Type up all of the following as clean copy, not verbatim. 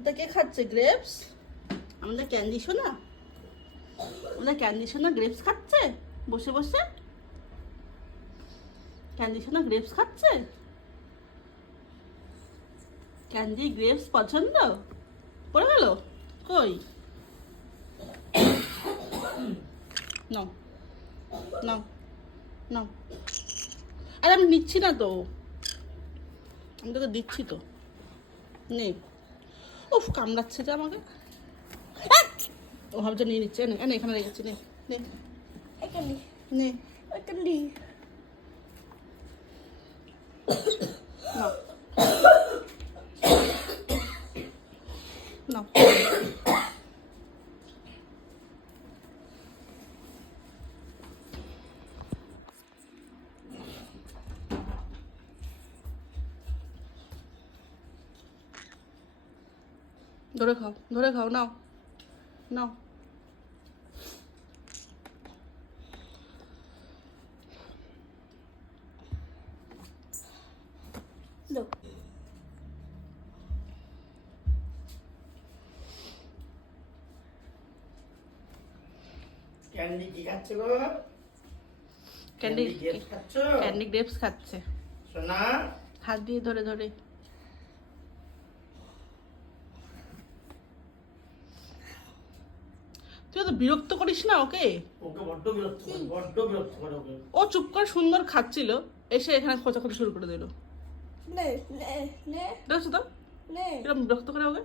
এটা কে খাচ্ছে গ্রেপস? আমাদের ক্যান্ডি সোনা, আমাদের ক্যান্ডি সোনা গ্রেপস খাচ্ছে বসে বসে। ক্যান্ডি সোনা গ্রেপস খাচ্ছে। ক্যান্ডি গ্রেপস পছন্দ? পড়ে গেল কই? নাও নাও নাও। আরে আমি নিচ্ছি না তো, আমি তোকে দিচ্ছি তো। নে। উফ, কামড়াচ্ছে যে আমাকে। ও ভাবছে নিয়ে নিচ্ছে। নে নে, এখানে রেখেছি। নে নে নে। নাও নাও। ধরে খাও, ধরে খাও। নাও নাও। ক্যান্ডি কি খাচ্ছে গো? ক্যান্ডি গ্রেপস খাচ্ছ? ক্যান্ডি গ্রেপস খাচ্ছে সোনা হাত দিয়ে ধরে ধরে। তুই তো বিরক্ত করিস না ওকে। ওকে বড্ড বিরক্ত করে, বড্ড বিরক্ত করে ওকে। ও চুপ করে সুন্দর খাচ্ছিল, এসে এখানে খোঁচাখুচি শুরু করে দিল। দেখছো তো এরকম বিরক্ত করে ওকে।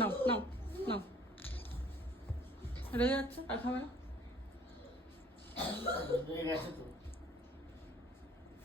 নাও নাও নাও। রেগে যাচ্ছে আর খাবে না। রেগে গেছে তো।